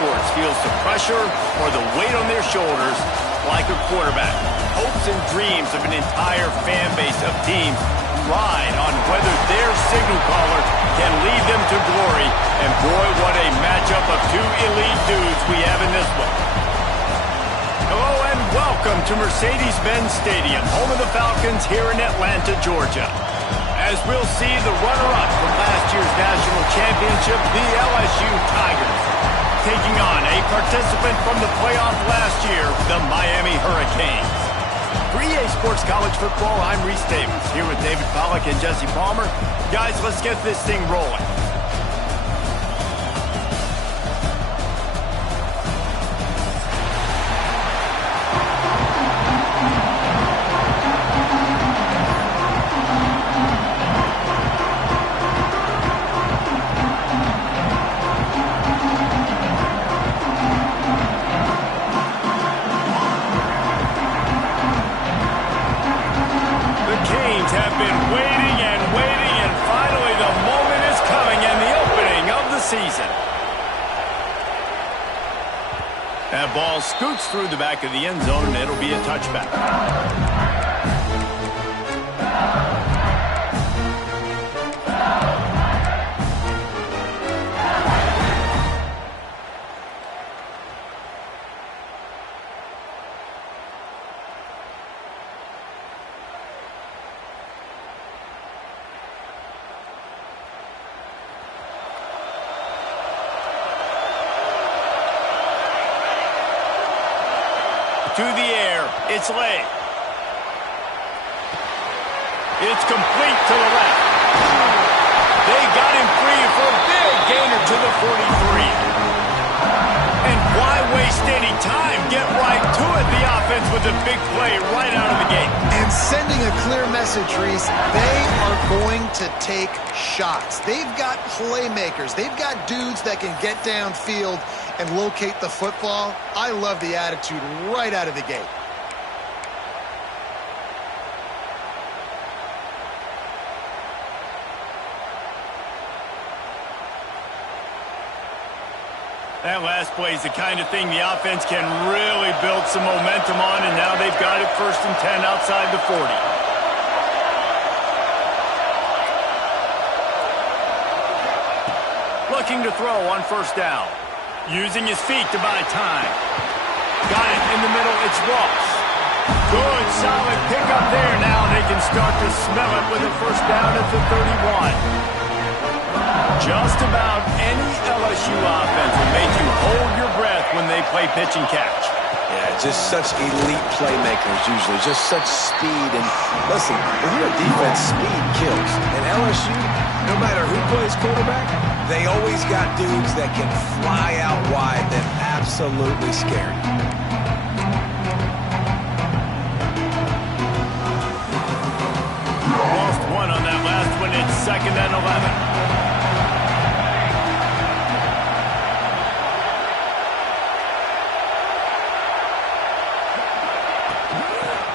sports feels the pressure or the weight on their shoulders like a quarterback. Hopes and dreams of an entire fan base of teams ride on whether their signal caller can lead them to glory. And boy, what a matchup of two elite dudes we have in this one. Hello and welcome to Mercedes-Benz Stadium, home of the Falcons here in Atlanta, Georgia. As we'll see the runner-up from last year's national championship, the LSU Tigers, taking on a participant from the playoff last year, the Miami Hurricanes. For EA Sports College Football, I'm Reese Davis, here with David Pollack and Jesse Palmer. Guys, let's get this thing rolling. Have been waiting and finally the moment is coming and the opening of the season. That ball scoots through the back of the end zone and it'll be a touchback. To the air, it's late. It's complete to the left. They got him free for a big gainer to the 43. And why waste any time? Get right to it. The offense with a big play right out of the gate. And sending a clear message, Reese, they are going to take shots. They've got playmakers. They've got dudes that can get downfield and locate the football. I love the attitude right out of the gate. That last play is the kind of thing the offense can really build some momentum on, and now they've got it 1st and 10 outside the 40. Looking to throw on 1st down. Using his feet to buy time. Got it in the middle, it's Ross. Good, solid pickup there. Now they can start to smell it with a 1st down at the 31. Just about any LSU offense will make you hold your breath when they play pitch and catch. Yeah, just such elite playmakers usually, just such speed. And listen, if you're a defense, speed kills. And LSU, no matter who plays quarterback, they always got dudes that can fly out wide that absolutely scare you. Lost one on that last one. It's 2nd and 11.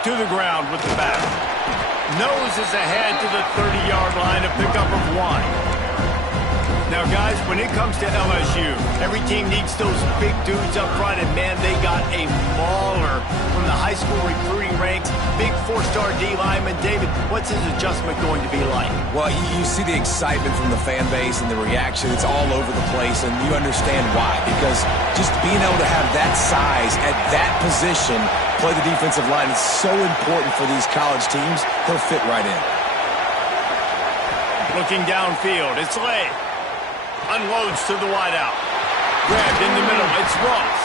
To the ground with the back. Noses ahead to the 30-yard line, a pickup of 1. Now, guys, when it comes to LSU, every team needs those big dudes up front, and, man, they got a mauler from the high school recruiting ranks. Big 4-star D lineman. David, what's his adjustment going to be like? Well, you see the excitement from the fan base and the reaction. It's all over the place, and you understand why. Because just being able to have that size at that position, play the defensive line, is so important for these college teams. He'll fit right in. Looking downfield, it's late. Unloads to the wideout. Grabbed in the middle, it's Ross.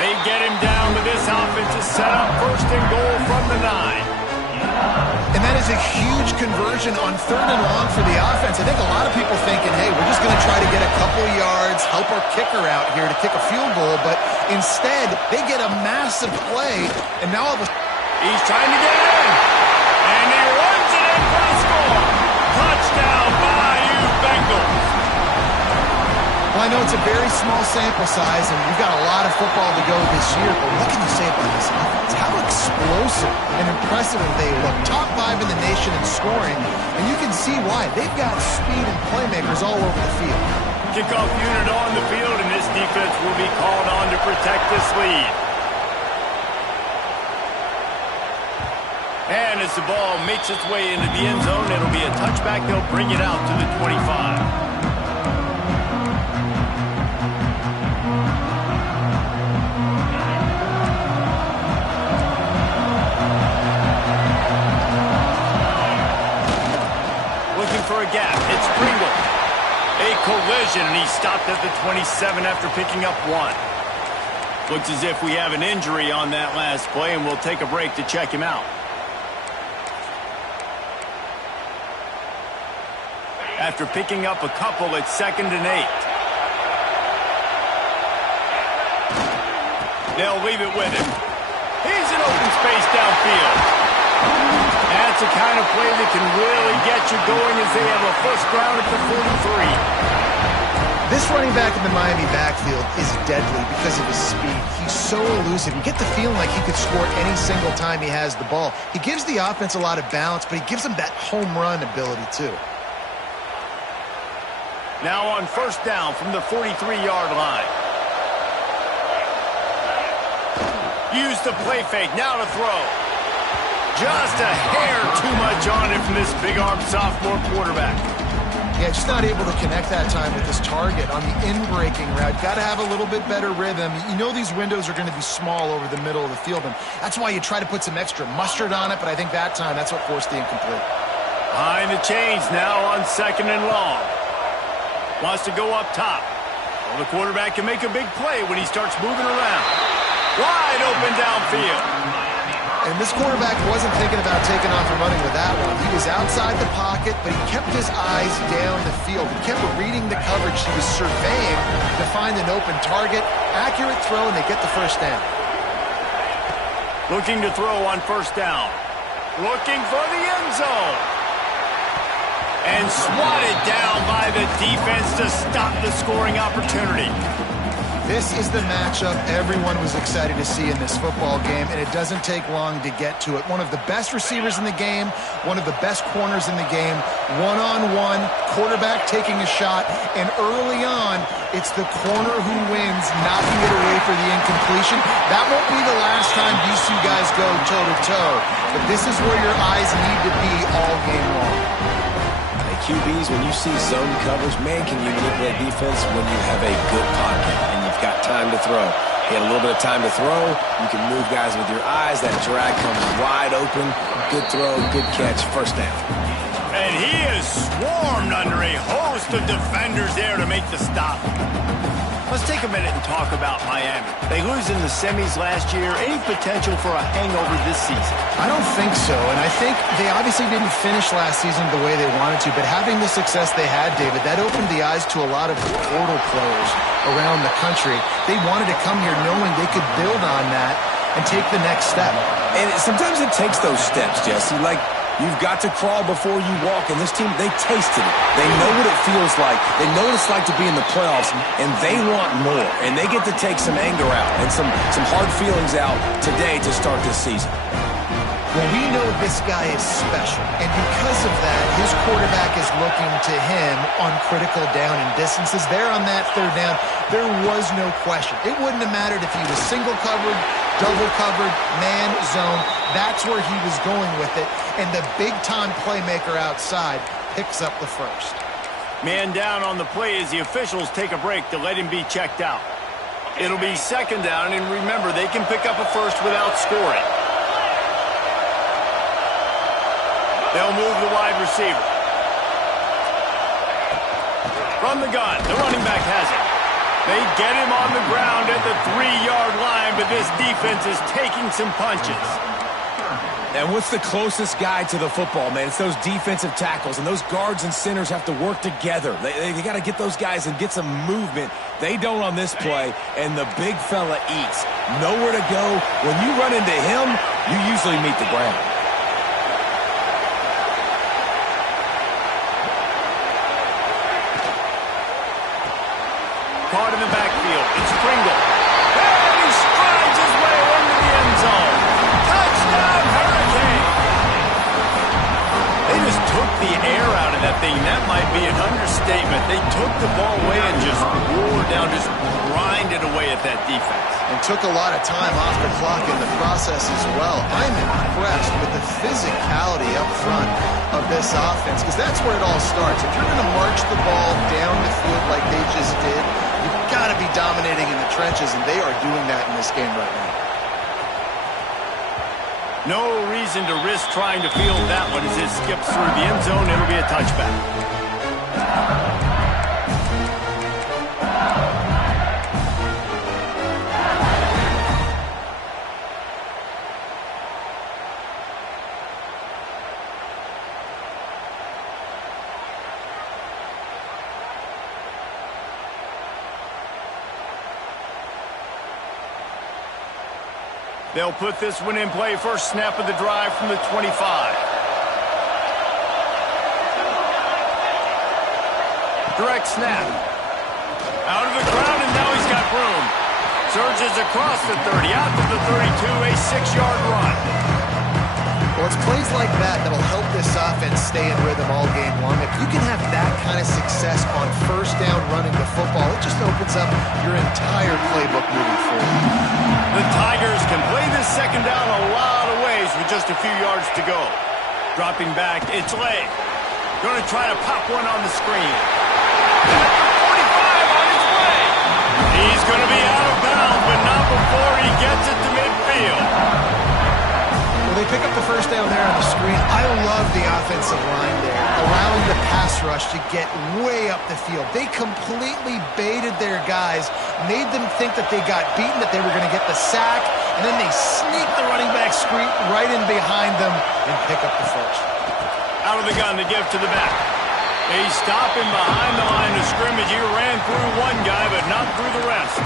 They get him down with this offensive setup. 1st and goal from the 9. And that is a huge conversion on 3rd and long for the offense. I think a lot of people thinking, hey, we're just going to try to get a couple of yards, help our kicker out here to kick a field goal. But instead, they get a massive play, and now all of a sudden, he's trying to get it in. And he runs it in for the score. Touchdown, Bayou Bengals. Well, I know it's a very small sample size, and we've got a lot of football to go this year, but what can you say about this offense? How explosive and impressive they look. Top 5 in the nation in scoring, and you can see why. They've got speed and playmakers all over the field. Kickoff unit on the field, and this defense will be called on to protect this lead. And as the ball makes its way into the end zone, it'll be a touchback. They'll bring it out to the 25. For a gap, it's Pringle. A collision, and he stopped at the 27 after picking up 1. Looks as if we have an injury on that last play, and we'll take a break to check him out. After picking up a couple, it's 2nd and 8. They'll leave it with him. He's in open space downfield. That's the kind of play that can really get you going as they have a first down at the 43. This running back in the Miami backfield is deadly because of his speed. He's so elusive. You get the feeling like he could score any single time he has the ball. He gives the offense a lot of balance, but he gives them that home run ability too. Now on first down from the 43-yard line. Use the play fake. Now to throw. Just a hair too much on it from this big-armed sophomore quarterback. Yeah, just not able to connect that time with his target on the in-breaking route. Got to have a little bit better rhythm. You know these windows are going to be small over the middle of the field, and that's why you try to put some extra mustard on it, but I think that time that's what forced the incomplete. Behind the chains now on 2nd and long. Wants to go up top. Well, the quarterback can make a big play when he starts moving around. Wide open downfield. And this quarterback wasn't thinking about taking off and running with that one. He was outside the pocket, but he kept his eyes down the field. He kept reading the coverage. He was surveying to find an open target. Accurate throw, and they get the first down. Looking to throw on first down. Looking for the end zone. And swatted down by the defense to stop the scoring opportunity. This is the matchup everyone was excited to see in this football game, and it doesn't take long to get to it. One of the best receivers in the game, one of the best corners in the game, one-on-one, quarterback taking a shot, and early on, it's the corner who wins, knocking it away for the incompletion. That won't be the last time these two guys go toe-to-toe, but this is where your eyes need to be all game long. QBs, when you see zone coverage, man, can you manipulate defense when you have a good pocket and you've got time to throw. You had a little bit of time to throw. You can move guys with your eyes. That drag comes wide open. Good throw, good catch, first down. And he is swarmed under a host of defenders there to make the stop. Let's take a minute and talk about Miami. They lose in the semis last year. Any potential for a hangover this season? I don't think so, and I think they obviously didn't finish last season the way they wanted to, but having the success they had, David, that opened the eyes to a lot of portal players around the country. They wanted to come here knowing they could build on that and take the next step. And sometimes it takes those steps, Jesse. Like, you've got to crawl before you walk, and this team, they tasted it. They know what it feels like. They know what it's like to be in the playoffs, and they want more. And they get to take some anger out and some hard feelings out today to start this season. Well, we know this guy is special, and because of that, his quarterback is looking to him on critical down and distances. There on that third down, there was no question. It wouldn't have mattered if he was single covered, double covered, man, zone. That's where he was going with it, and the big-time playmaker outside picks up the first. Man down on the play as the officials take a break to let him be checked out. It'll be second down, and remember, they can pick up a first without scoring. They'll move the wide receiver. From the gun, the running back has it. They get him on the ground at the 3-yard line, but this defense is taking some punches. And what's the closest guy to the football, man? It's those defensive tackles, and those guards and centers have to work together. They got to get those guys and get some movement. They don't on this play, and the big fella eats. Nowhere to go. When you run into him, you usually meet the ground. Caught in the backfield. It's Pringle. And he strides his way into the end zone. Touchdown, Hurricane! They just took the air out of that thing. That might be an understatement. They took the ball away and just roared down, just grinded away at that defense. And took a lot of time off the clock in the process as well. I'm impressed with the physicality up front of this offense, because that's where it all starts. If you're going to march the ball down the field like they just did, you've got to be dominating in the trenches, and they are doing that in this game right now. No reason to risk trying to field that one as it skips through the end zone. It'll be a touchback. They'll put this one in play. First snap of the drive from the 25. Direct snap. Out of the crowd, and now he's got room. Surges across the 30, out to the 32, a 6-yard run. Well, it's plays like that that'll help this offense stay in rhythm all game long. If you can have that kind of success on first down running the football, it just opens up your entire playbook moving forward. The Tigers can play this second down a lot of ways with just a few yards to go. Dropping back, it's Lay. Going to try to pop one on the screen. Number 45 on his way. He's going to be out of bounds, but not before he gets it to midfield. Well, they pick up the first down there on the screen. I love the offensive line there, allowing the pass rush to get way up the field. They completely baited their guys, made them think that they got beaten, that they were going to get the sack, and then they sneak the running back screen right in behind them and pick up the first. Out of the gun to give to the back. He's stopping behind the line of scrimmage. He ran through one guy, but not through the rest.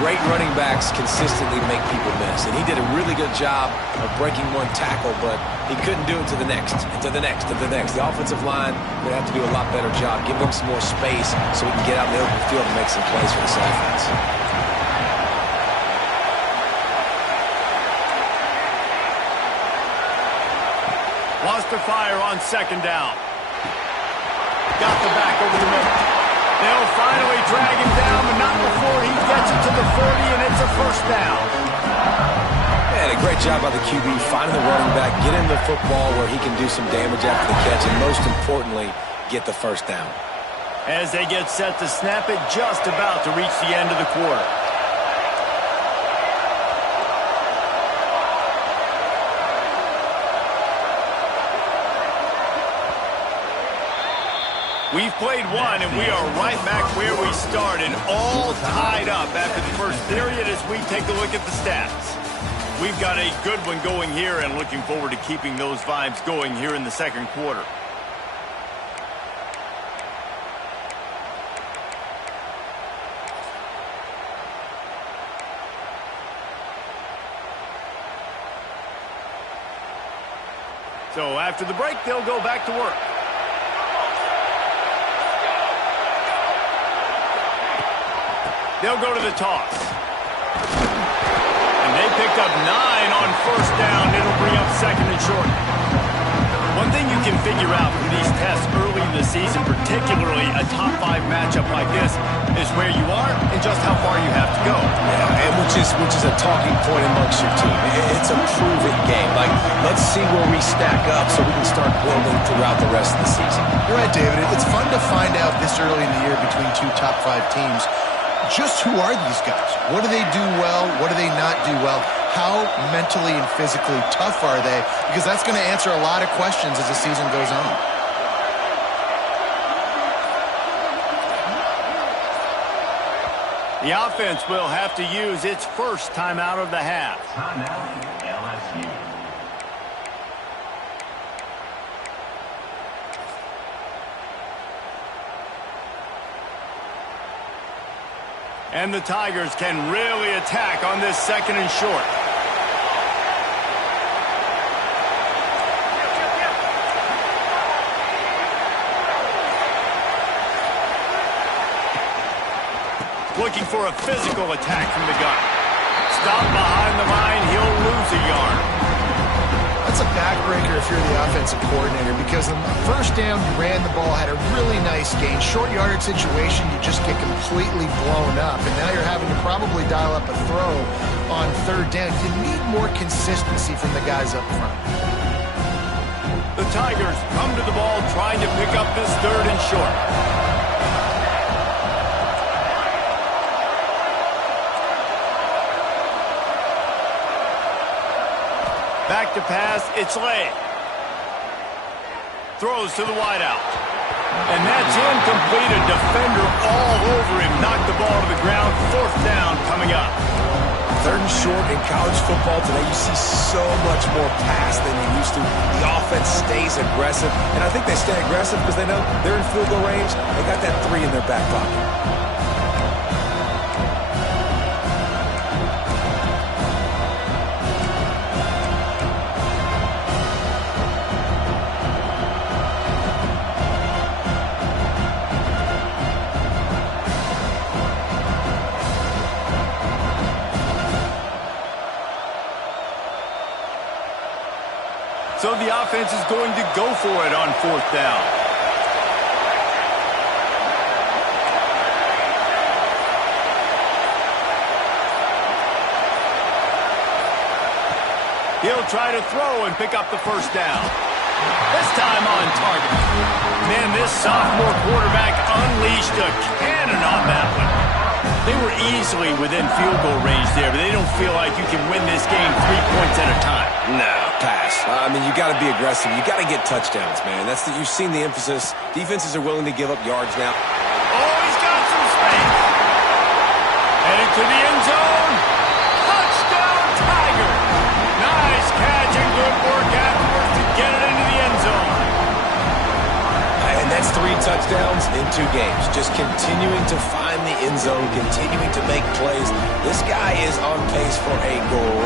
Great running backs consistently make people miss, and he did a really good job of breaking one tackle, but he couldn't do it to the next, and to the next, and to the next. The offensive line would have to do a lot better job, give him some more space so he can get out in the open field and make some plays for this offense. Wants to fire on second down. Got the back over the middle. They'll finally drag him down, but not before he gets it to the 40, and it's a first down. And a great job by the QB, finding the running back, get him the football where he can do some damage after the catch, and most importantly, get the first down. As they get set to snap it, just about to reach the end of the quarter. We've played one, and we are right back where we started, all tied up after the first period as we take a look at the stats. We've got a good one going here and looking forward to keeping those vibes going here in the second quarter. So after the break, they'll go back to work. They'll go to the toss. And they picked up 9 on first down. It'll bring up second and short. One thing you can figure out from these tests early in the season, particularly a top 5 matchup like this, is where you are and just how far you have to go. Yeah, and which is a talking point amongst your team. It's a prove-it game. Like, let's see where we stack up so we can start building throughout the rest of the season. You're right, David. It's fun to find out this early in the year between two top 5 teams. Just who are these guys? What do they do well? What do they not do well? How mentally and physically tough are they? Because that's going to answer a lot of questions as the season goes on. The offense will have to use its first timeout of the half. Timeout, LSU. And the Tigers can really attack on this second and short. Looking for a physical attack from the gun. Stop behind the line, he'll lose a yard. That's a backbreaker if you're the offensive coordinator, because on the first down, you ran the ball, had a really nice gain. Short yardage situation, you just get completely blown up, and now you're having to probably dial up a throw on third down. You need more consistency from the guys up front. The Tigers come to the ball trying to pick up this third and short. Back to pass, it's Lay. Throws to the wideout. And that's incomplete. A defender all over him. Knocked the ball to the ground. Fourth down coming up. Third and short in college football today, you see so much more pass than you used to. The offense stays aggressive, and I think they stay aggressive because they know they're in field goal range. They got that 3 in their back pocket. So the offense is going to go for it on fourth down. He'll try to throw and pick up the first down. This time on target. Man, this sophomore quarterback unleashed a cannon on that one. They were easily within field goal range there, but they don't feel like you can win this game 3 points at a time. No, pass. I mean, you got to be aggressive. You got to get touchdowns, man. You've seen the emphasis. Defenses are willing to give up yards now. Oh, he's got some space. Headed to the end zone. Touchdown, Tiger. Nice catch and good work afterwards to get it into the end zone. And that's 3 touchdowns in 2 games. Just continuing to find the end zone, continuing to make plays. This guy is on pace for a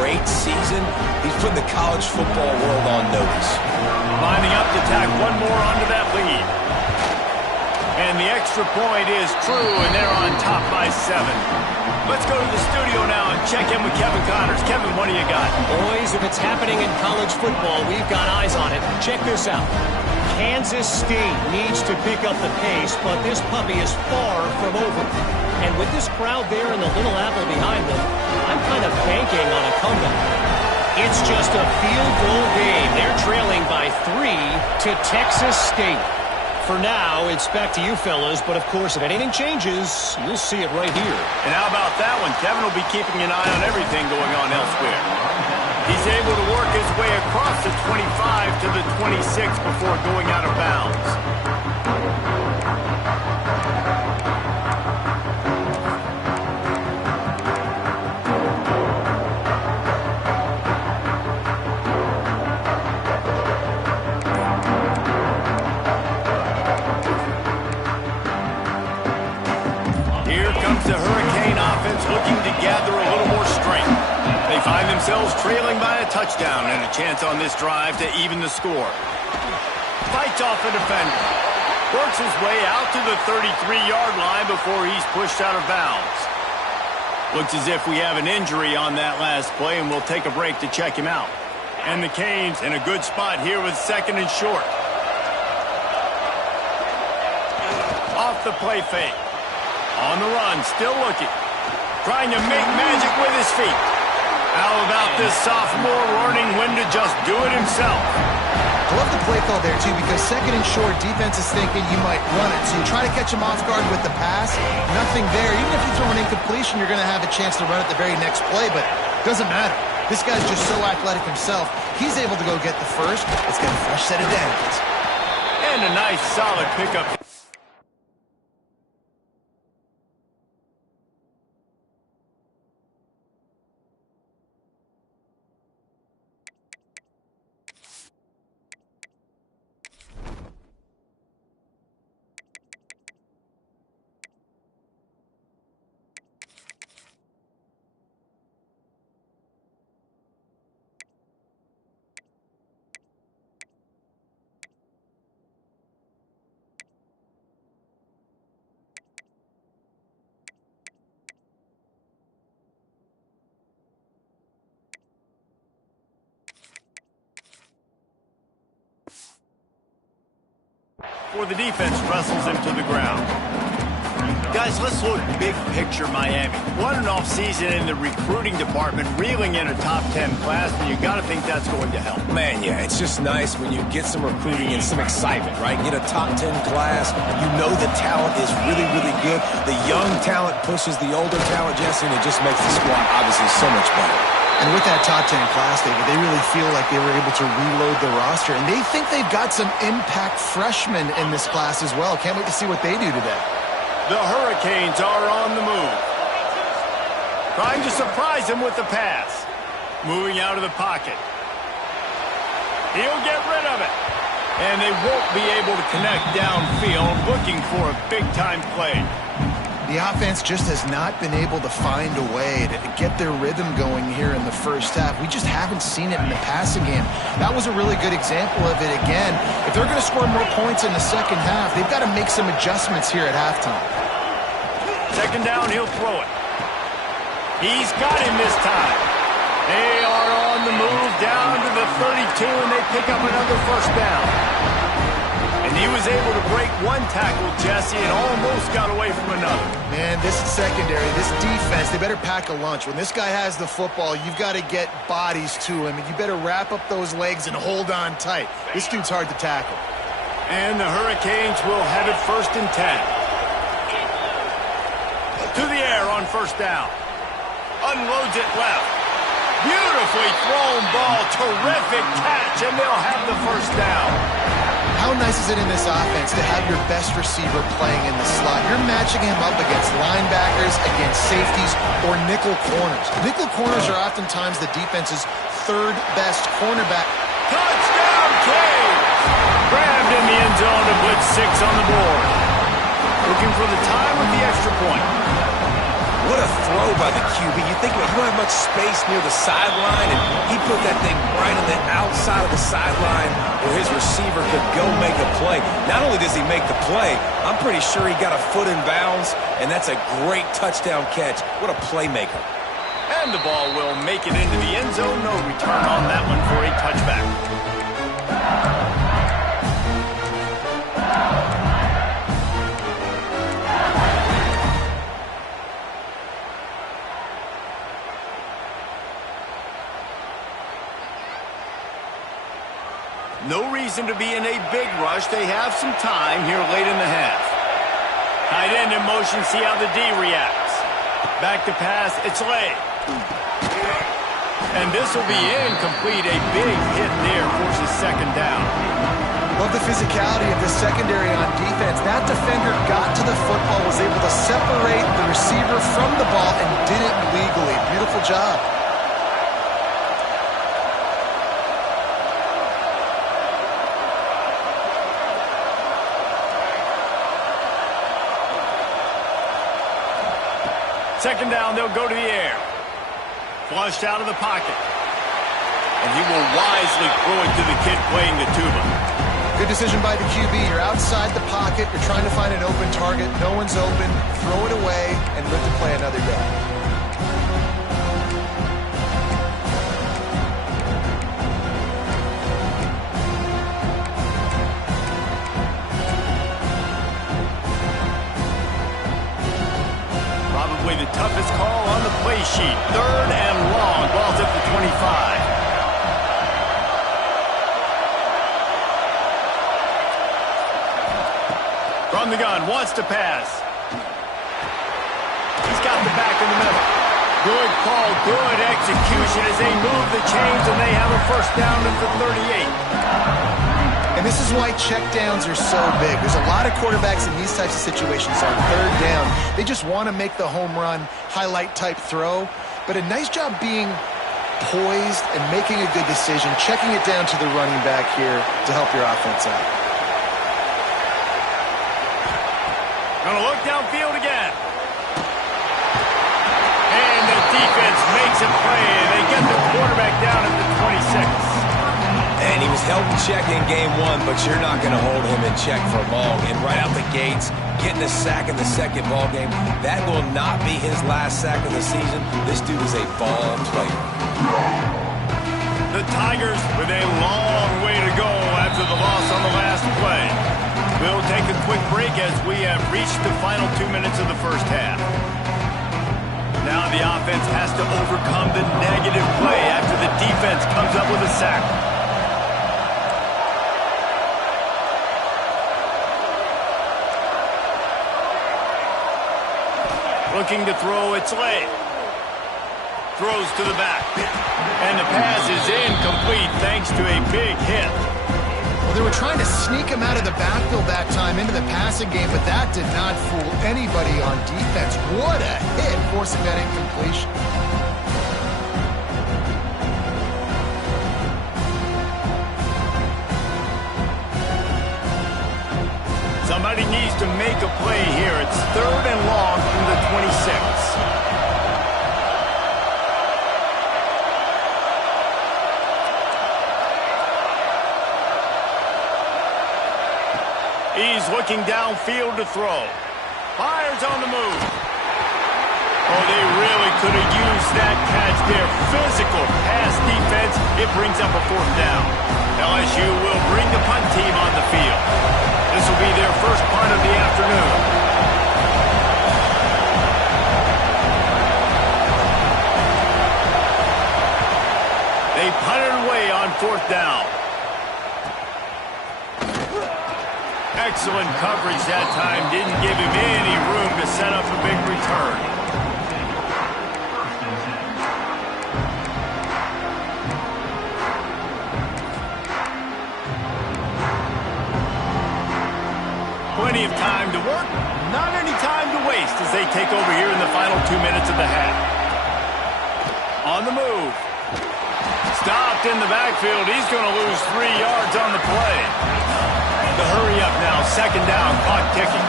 great season. He's putting the college football world on notice. Lining up to tack one more onto that lead. And the extra point is true, and they're on top by 7. Let's go to the studio now and check in with Kevin Connors. Kevin, what do you got? Boys, if it's happening in college football, we've got eyes on it. Check this out. Kansas State needs to pick up the pace, but this puppy is far from over. And with this crowd there and the Little Apple behind them, I'm kind of banking on a comeback. It's just a field goal game. They're trailing by 3 to Texas State. For now, it's back to you fellas, but of course, if anything changes, you'll see it right here. And how about that one? Kevin will be keeping an eye on everything going on elsewhere. He's able to work his way across the 25 to the 26 before going out of bounds. Here comes the Hurricane offense looking to gather a little more strength. They find themselves trailing by a touchdown and a chance on this drive to even the score. Fights off a defender. Works his way out to the 33-yard line before he's pushed out of bounds. Looks as if we have an injury on that last play, and we'll take a break to check him out. And the Canes in a good spot here with second and short. Off the play fake. On the run, still looking. Trying to make magic with his feet. How about this sophomore learning when to just do it himself? I love the play call there, too, because second and short, defense is thinking you might run it. So you try to catch him off guard with the pass. Nothing there. Even if you throw an incompletion, you're going to have a chance to run it the very next play, but it doesn't matter. This guy's just so athletic himself. He's able to go get the first. Let's get a fresh set of downs. And a nice, solid pickup. before the defense wrestles him to the ground. Guys, let's look big picture Miami. What an off-season in the recruiting department, reeling in a top 10 class, and you got to think that's going to help. Man, yeah, it's just nice when you get some recruiting and some excitement, right? Get a top 10 class. You know the talent is really, really good. The young talent pushes the older talent, Jesse, and it just makes the squad obviously so much better. And with that top 10 class, David, they really feel like they were able to reload the roster. And they think they've got some impact freshmen in this class as well. Can't wait to see what they do today. The Hurricanes are on the move. Trying to surprise him with the pass. Moving out of the pocket. He'll get rid of it. And they won't be able to connect downfield, looking for a big-time play. The offense just has not been able to find a way to get their rhythm going here in the first half. We just haven't seen it in the passing game. That was a really good example of it again. If they're going to score more points in the second half, they've got to make some adjustments here at halftime. Second down, he'll throw it. He's got him this time. They are on the move down to the 32, and they pick up another first down. And he was able to break one tackle, Jesse, and almost got away from another. Man, this secondary, this defense, they better pack a lunch. When this guy has the football, you've got to get bodies to him, and you better wrap up those legs and hold on tight. This dude's hard to tackle. And the Hurricanes will have it 1st and 10. To the air on first down. Unloads it left. Beautifully thrown ball. Terrific catch, and they'll have the first down. How nice is it in this offense to have your best receiver playing in the slot? You're matching him up against linebackers, against safeties, or nickel corners. Nickel corners are oftentimes the defense's 3rd best cornerback. Touchdown, Canes! Grabbed in the end zone to put 6 on the board. Looking for the tie with the extra point. What a throw by the QB. You think about, you don't have much space near the sideline, and he put that thing right on the outside of the sideline where his receiver could go make a play. Not only does he make the play, I'm pretty sure he got a foot in bounds, and that's a great touchdown catch. What a playmaker. And the ball will make it into the end zone. No return on that one for a touchback. No reason to be in a big rush. They have some time here late in the half. Tight end in motion, see how the D reacts. Back to pass, it's late. And this will be incomplete. A big hit there, forces second down. Love the physicality of the secondary on defense. That defender got to the football, was able to separate the receiver from the ball, and did it legally. Beautiful job. Second down, they'll go to the air. Flushed out of the pocket. And he will wisely throw it to the kid playing the tuba. Good decision by the QB. You're outside the pocket. You're trying to find an open target. No one's open. Throw it away and live to play another day. The toughest call on the play sheet. 3rd and long. Ball's at the 25. From the gun, wants to pass. He's got the back in the middle. Good call, good execution as they move the chains, and they have a first down at the 38. And this is why checkdowns are so big. There's a lot of quarterbacks in these types of situations on 3rd down. They just want to make the home run, highlight-type throw. But a nice job being poised and making a good decision, checking it down to the running back here to help your offense out. Gonna look downfield again. And the defense makes a play. They get the quarterback down at the 26. And he was held in check in game 1, but you're not going to hold him in check for long. And right out the gates, getting a sack in the second ball game, that will not be his last sack of the season. This dude is a ball player. The Tigers with a long way to go after the loss on the last play. We'll take a quick break as we have reached the final 2 minutes of the first half. Now the offense has to overcome the negative play after the defense comes up with a sack. Looking to throw, it's late. Throws to the back. And the pass is incomplete thanks to a big hit. Well, they were trying to sneak him out of the backfield that time into the passing game, but that did not fool anybody on defense. What a hit, forcing that incompletion. Somebody needs to make a play here. It's 3rd and long from the 26. He's looking downfield to throw. Fires on the move. Oh, they really could have used that catch there. Physical pass defense. It brings up a 4th down. LSU will bring the punt team on the field. This will be their first punt of the afternoon. They punted away on 4th down. Excellent coverage that time. Didn't give him any room to set up a big return. Plenty of time to work, not any time to waste as they take over here in the final 2 minutes of the half. On the move. Stopped in the backfield. He's going to lose 3 yards on the play. The hurry up now, 2nd down, clock ticking.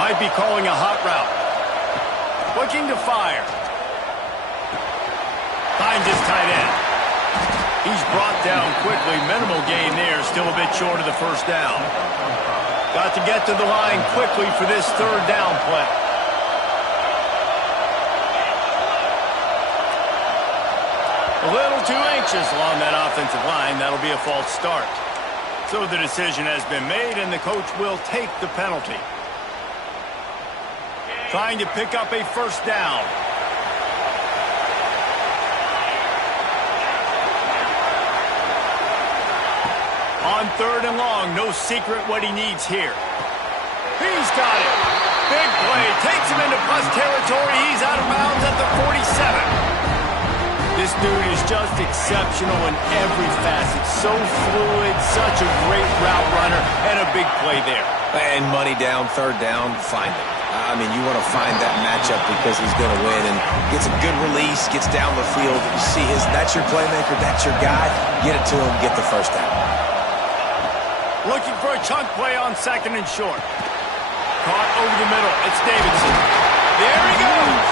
Might be calling a hot route. Looking to fire. Finds his tight end. He's brought down quickly. Minimal gain there, still a bit short of the 1st down. Got to get to the line quickly for this 3rd down play. A little too anxious along that offensive line. That'll be a false start. So the decision has been made, and the coach will take the penalty. Trying to pick up a 1st down. On 3rd and long, no secret what he needs here. He's got it. Big play. Takes him into plus territory. He's out of bounds at the 47. This dude is just exceptional in every facet. So fluid, such a great route runner, and a big play there. And money down, 3rd down, find it. I mean, you want to find that matchup because he's going to win and gets a good release, gets down the field. You see that's your playmaker, that's your guy. Get it to him, get the 1st down. Looking for a chunk play on 2nd and short. Caught over the middle. It's Davidson. There he goes.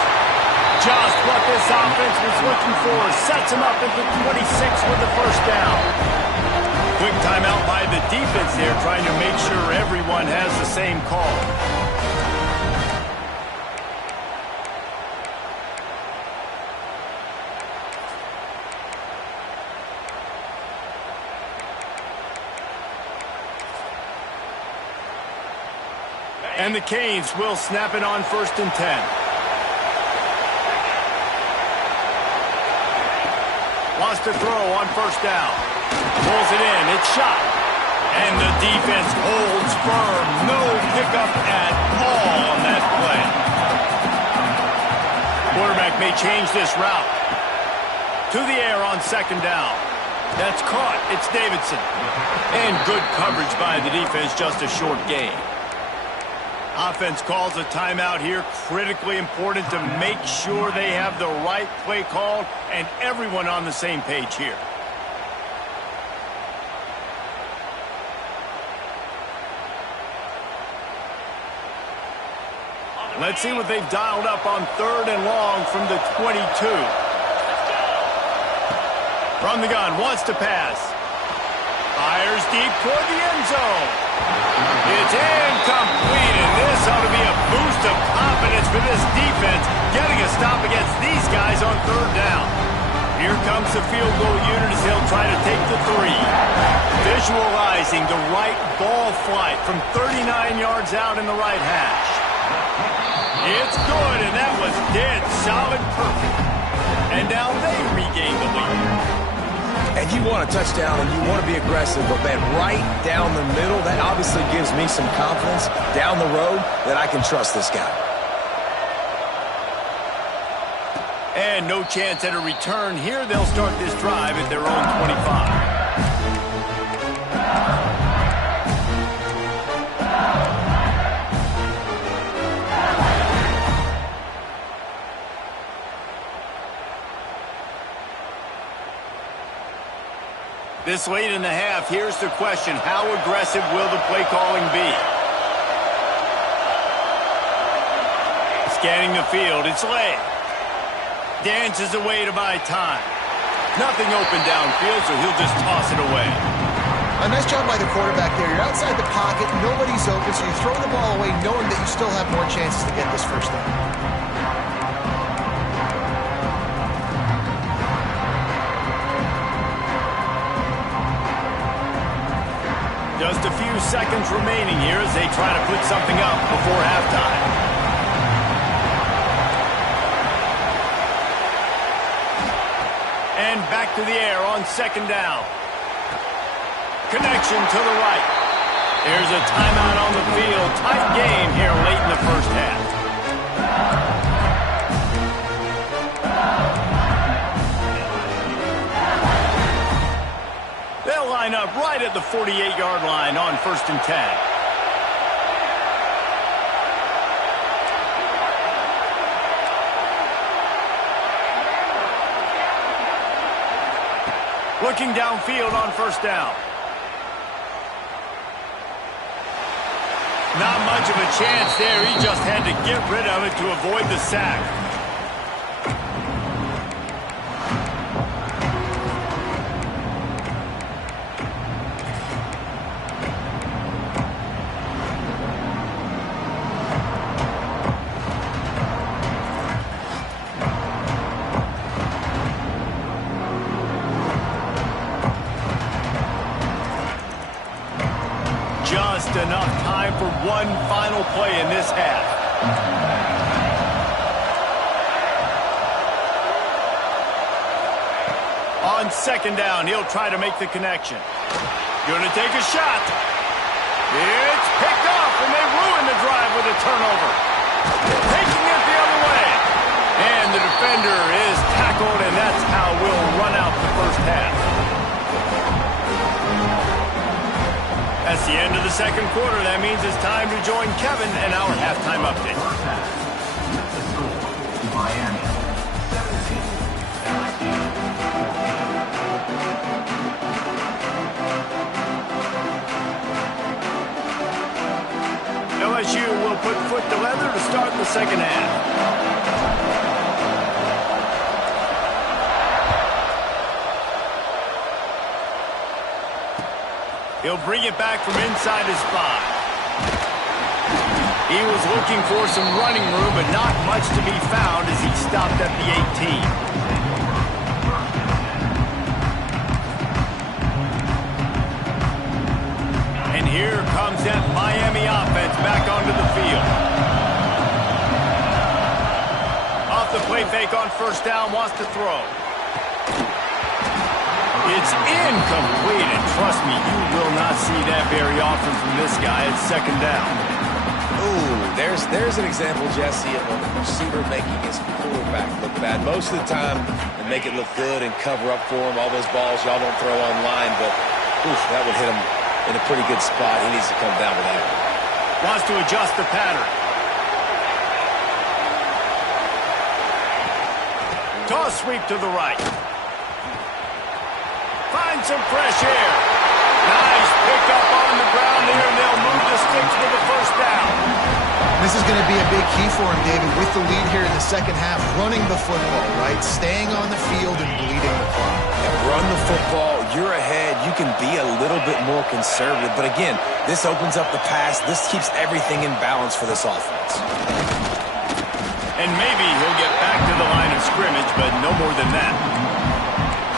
Just what this offense was looking for. Sets him up at the 26 with the 1st down. Quick timeout by the defense there, trying to make sure everyone has the same call. And the Canes will snap it on 1st and 10. Wants to throw on 1st down. Pulls it in. It's shot. And the defense holds firm. No pickup at all on that play. Quarterback may change this route. To the air on 2nd down. That's caught. It's Davidson. And good coverage by the defense. Just a short gain. Offense calls a timeout here. Critically important to make sure they have the right play called and everyone on the same page here. Let's see what they've dialed up on 3rd and long from the 22. From the gun, wants to pass. Fires deep toward the end zone. It's incomplete, and this ought to be a boost of confidence for this defense, getting a stop against these guys on 3rd down. Here comes the field goal unit as he'll try to take the three. Visualizing the right ball flight from 39 yards out in the right hash. It's good, and that was dead solid perfect. And now they regain the lead. And you want a touchdown and you want to be aggressive, but man, right down the middle, that obviously gives me some confidence down the road that I can trust this guy. And no chance at a return here. They'll start this drive at their own 25. This late in the half, here's the question. How aggressive will the play calling be? Scanning the field, it's late. Dances away to buy time. Nothing open downfield, so he'll just toss it away. A nice job by the quarterback there. You're outside the pocket, nobody's open, so you throw the ball away knowing that you still have more chances to get this first down. Just a few seconds remaining here as they try to put something up before halftime. And back to the air on second down. Connection to the right. There's a timeout on the field. Tight game here late in the first half. They'll line up right at the 48-yard line on 1st and 10. Looking downfield on 1st down. Not much of a chance there. He just had to get rid of it to avoid the sack. Just enough time for one final play in this half. On 2nd down, he'll try to make the connection. Gonna take a shot. It's picked off, and they ruin the drive with a turnover. Taking it the other way. And the defender is tackled, and that's how we'll run out the first half. That's the end of the second quarter. That means it's time to join Kevin and our halftime update. Miami, 17. LSU will put foot to leather to start the second half. He'll bring it back from inside his 5. He was looking for some running room, but not much to be found as he stopped at the 18. And here comes that Miami offense back onto the field. Off the play fake on 1st down, wants to throw. It's incomplete, and trust me, you will not see that very often from this guy at 2nd down. Ooh, there's an example, Jesse, of a receiver making his quarterback look bad. Most of the time, they make it look good and cover up for him. All those balls y'all don't throw online, but oof, that would hit him in a pretty good spot. He needs to come down with that one. Wants to adjust the pattern. Toss sweep to the right. Find some fresh air. Nice pickup on the ground there, and they'll move the sticks for the 1st down. This is going to be a big key for him, David, with the lead here in the second half, running the football, right? Staying on the field and bleeding the clock. And run the football. You're ahead. You can be a little bit more conservative. But again, this opens up the pass. This keeps everything in balance for this offense. And maybe he'll get back to the line of scrimmage, but no more than that.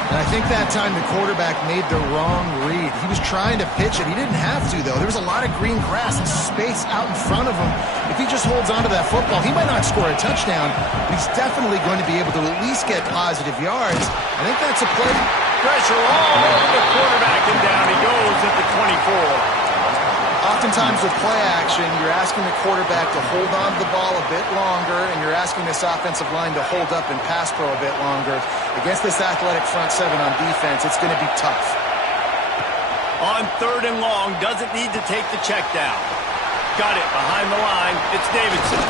And I think that time the quarterback made the wrong read. He was trying to pitch it. He didn't have to, though. There was a lot of green grass and space out in front of him. If he just holds on to that football, he might not score a touchdown, but he's definitely going to be able to at least get positive yards. I think that's a play. Pressure all over the quarterback, and down he goes at the 24. Oftentimes with play action, you're asking the quarterback to hold on to the ball a bit longer, and you're asking this offensive line to hold up in pass pro a bit longer. Against this athletic front seven on defense, it's going to be tough. On 3rd and long, doesn't need to take the check down. Got it behind the line. It's Davidson.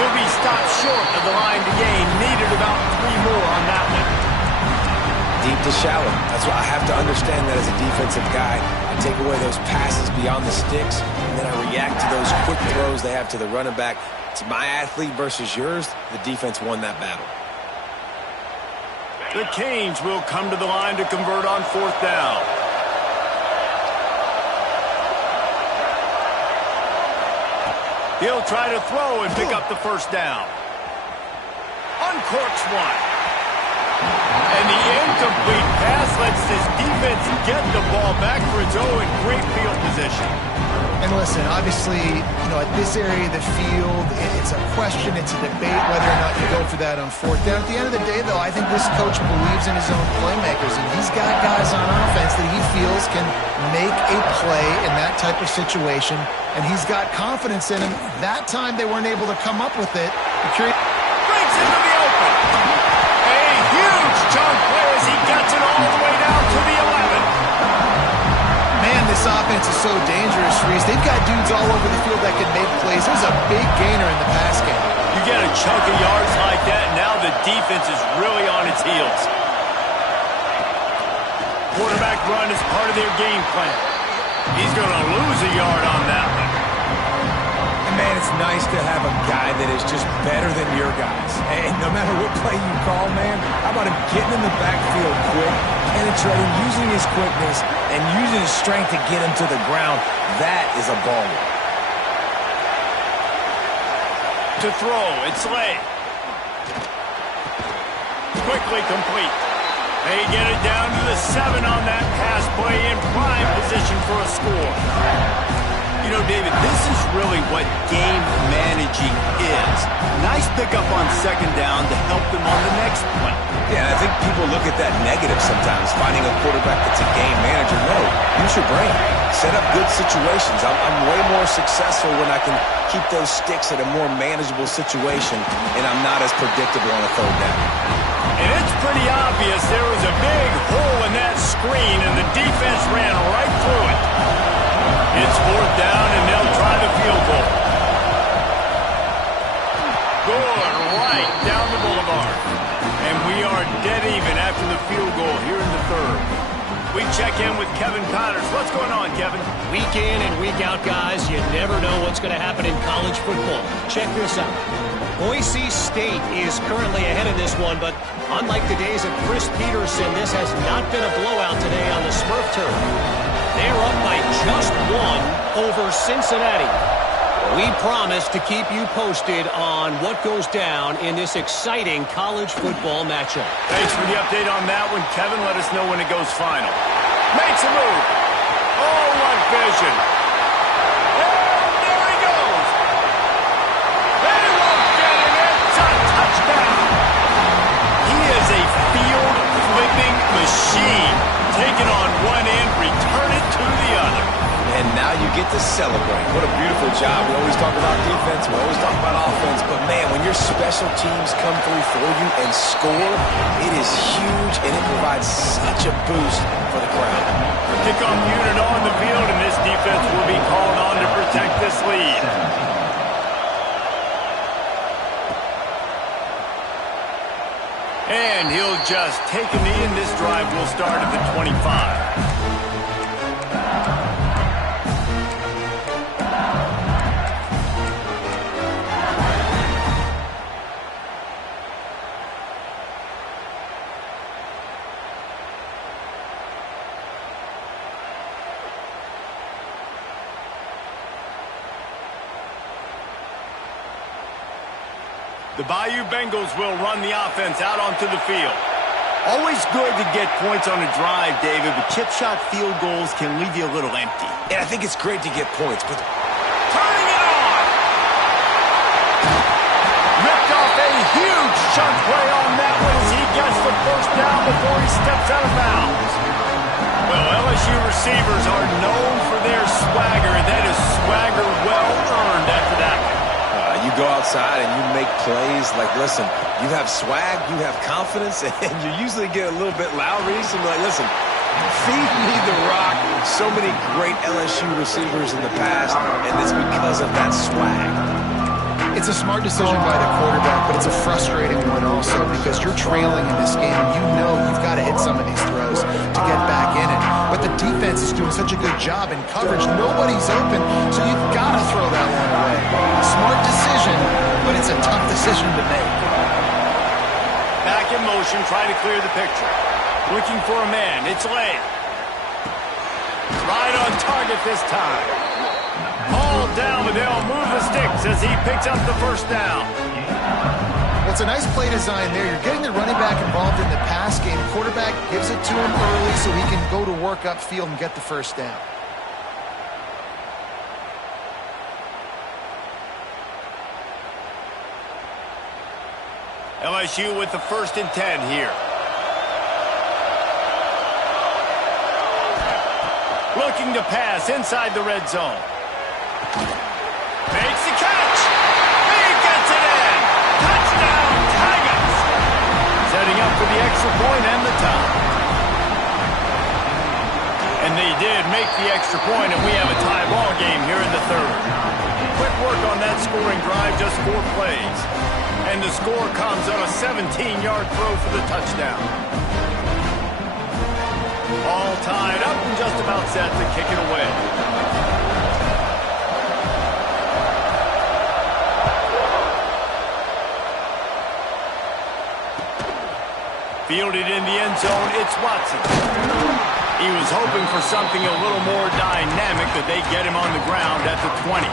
He'll be stopped short of the line to gain. Needed about 3 more on that one. Deep to shallow. That's why I have to understand that as a defensive guy. I take away those passes beyond the sticks, and then I react to those quick throws they have to the running back. It's my athlete versus yours. The defense won that battle. The Canes will come to the line to convert on 4th down. He'll try to throw and pick up the 1st down. Uncorks one. And the incomplete pass lets this defense get the ball back for its own in great field position. And listen, obviously, at this area of the field, it's a question, it's a debate whether or not you go for that on 4th down. At the end of the day, though, I think this coach believes in his own playmakers, and he's got guys on offense that he feels can make a play in that type of situation, and he's got confidence in him. That time they weren't able to come up with it. Breaks into the open. A huge chunk play as he gets it all the way down to the 11. Man, this offense is so dangerous, Reese. They've got dudes all over the field that can make plays. It was a big gainer in the pass game. You get a chunk of yards like that, and now the defense is really on its heels. Quarterback run is part of their game plan. He's going to lose a yard on that one. Man, it's nice to have a guy that is just better than your guys. And no matter what play you call, man, how about him getting in the backfield quick, penetrating, using his quickness, and using his strength to get him to the ground. That is a baller. To throw, it's Slay. Quickly complete. They get it down to the 7 on that pass play in prime position for a score. You know, David, this is really what game managing is. Nice pickup on 2nd down to help them on the next play. Yeah, I think people look at that negative sometimes, finding a quarterback that's a game manager. No, use your brain. Set up good situations. I'm way more successful when I can keep those sticks at a more manageable situation, and I'm not as predictable on a 3rd down. And it's pretty obvious there was a big hole in that screen, and the defense ran right through it. It's 4th down, and they'll try the field goal. Good, right down the boulevard. And we are dead even after the field goal here in the 3rd. We check in with Kevin Connors. What's going on, Kevin? Week in and week out, guys, you never know what's going to happen in college football. Check this out. Boise State is currently ahead of this one, but unlike the days of Chris Peterson, this has not been a blowout today on the Smurf turf. They're up by just 1 over Cincinnati. We promise to keep you posted on what goes down in this exciting college football matchup. Thanks for the update on that one, Kevin. Let us know when it goes final. Makes a move. Oh, what vision. And there he goes. They won't get him. It's a touchdown. He is a field-flipping machine. Take it on one end, return it to the other. And now you get to celebrate. What a beautiful job. We always talk about defense. We always talk about offense. But, man, when your special teams come through for you and score, it is huge, and it provides such a boost for the crowd. Kickoff unit on the field, and this defense will be called on to protect this lead. And he'll just take a knee, and this drive will start at the 25. The Bayou Bengals will run the offense out onto the field. Always good to get points on a drive, David, but chip shot field goals can leave you a little empty. And I think it's great to get points, but Turning it on! Ripped off a huge chunk play on that one as he gets the first down before he steps out of bounds. Well, LSU receivers are known for their swagger, and that is swagger well earned after that one. you go outside and you make plays. Like, listen, you have swag, you have confidence, and you usually get a little bit loud. So like, listen, feed me the rock. So many great LSU receivers in the past, and it's because of that swag. It's a smart decision by the quarterback, but it's a frustrating one also because you're trailing in this game and you know you've got to hit some of these throws to get back in it. But the defense is doing such a good job in coverage. Nobody's open, so you've got to throw that one away. Smart decision, but it's a tough decision to make. Back in motion, trying to clear the picture. Looking for a man. It's Lane. Right on target this time. All down, but they'll move the sticks as he picks up the first down. Well, it's a nice play design there. You're getting the running back involved in the pass game. Quarterback gives it to him early so he can go to work upfield and get the first down. LSU with the 1st and 10 here. Looking to pass inside the red zone. Makes the catch. He gets it in. Touchdown, Tigers. Setting up for the extra point and the tie. And they did make the extra point, and we have a tie ball game here in the 3rd. Quick work on that scoring drive, just 4 plays. And the score comes on a 17-yard throw for the touchdown. All tied up and just about set to kick it away. Fielded in the end zone, it's Watson. He was hoping for something a little more dynamic, but they get him on the ground at the 20.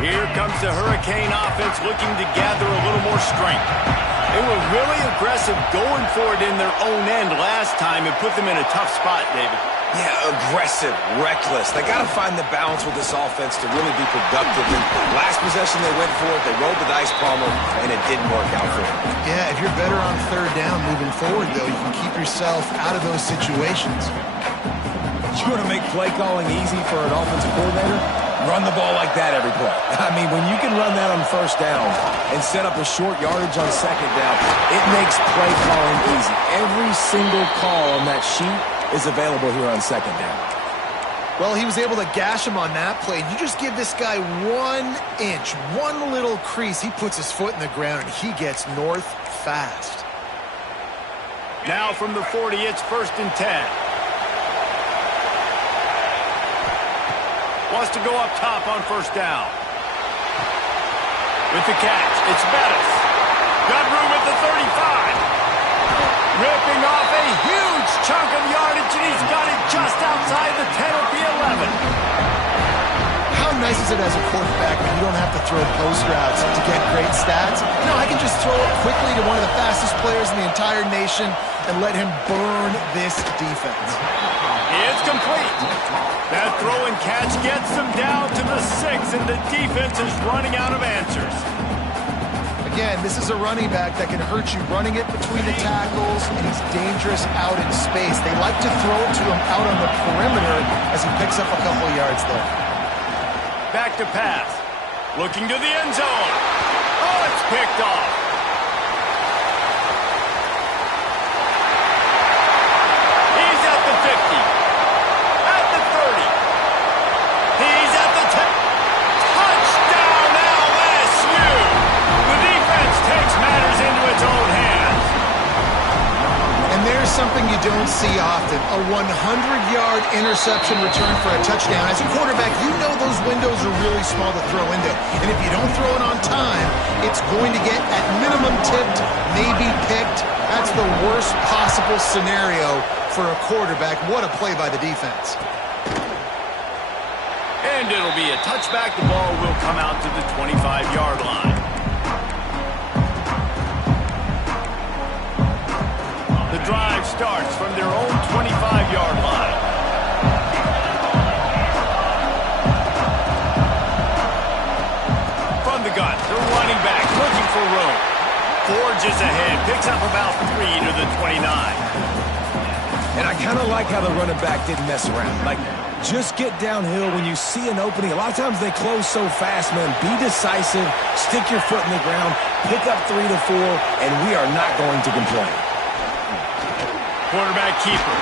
Here comes the Hurricane offense looking to gather a little more strength. They were really aggressive going for it in their own end last time and put them in a tough spot, David. Yeah, aggressive, reckless. They got to find the balance with this offense to really be productive. And last possession they went for it, they rolled the dice, Palmer, and it didn't work out for them. Yeah, if you're better on 3rd down moving forward, though, you can keep yourself out of those situations. You want to make play calling easy for an offensive coordinator? Run the ball like that every play. I mean, when you can run that on 1st down and set up a short yardage on 2nd down, it makes play calling easy. Every single call on that sheet is available here on 2nd down. Well, he was able to gash him on that play. You just give this guy 1 inch, one little crease, he puts his foot in the ground, and he gets north fast. Now from the 40, it's 1st and 10. Wants to go up top on 1st down. With the catch, it's Bettis. Got room at the 35. Ripping off a huge chunk of yardage, and he's got it just outside the 10 at the 11. How nice is it as a quarterback when you don't have to throw post routes to get great stats? No, I can just throw it quickly to one of the fastest players in the entire nation and let him burn this defense. It's complete. That throw and catch gets them down to the 6, and the defense is running out of answers. Again, this is a running back that can hurt you running it between the tackles, and he's dangerous out in space. They like to throw it to him out on the perimeter as he picks up a couple of yards there. Back to pass. Looking to the end zone. Oh, it's picked off. He's at the 50. At the 30. He's at the 10. Touchdown LSU. The defense takes matters into its own hands. And there's something you don't see often, a 100-yard interception return for a touchdown. As a quarterback, you know those windows are really small to throw into. And if you don't throw it on time, it's going to get at minimum tipped, maybe picked. That's the worst possible scenario for a quarterback. What a play by the defense. And it'll be a touchback. The ball will come out to the 25-yard line. The drive starts from their own 25-yard line. From the gun, the running back looking for room. Forges ahead, picks up about 3 to the 29. And I kind of like how the running back didn't mess around. Like, just get downhill when you see an opening. A lot of times they close so fast, man. Be decisive, stick your foot in the ground, pick up 3 to 4, and we are not going to complain. Quarterback keeper.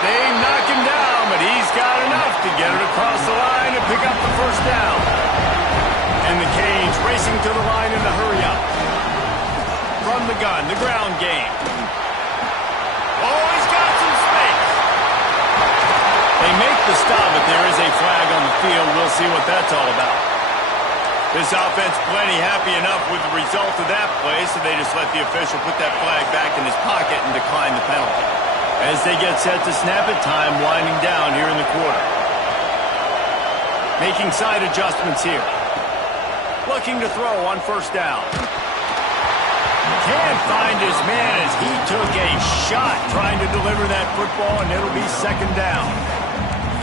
They knock him down, but he's got enough to get it across the line and pick up the first down. And the Canes racing to the line in the hurry-up. From the gun, the ground game. Oh, he's got some space. They make the stop, but there is a flag on the field. We'll see what that's all about. This offense plenty happy enough with the result of that play, so they just let the official put that flag back in his pocket and decline the penalty. As they get set to snap it, time winding down here in the quarter. Making side adjustments here. Looking to throw on first down. Can't find his man as he took a shot trying to deliver that football, and it'll be second down.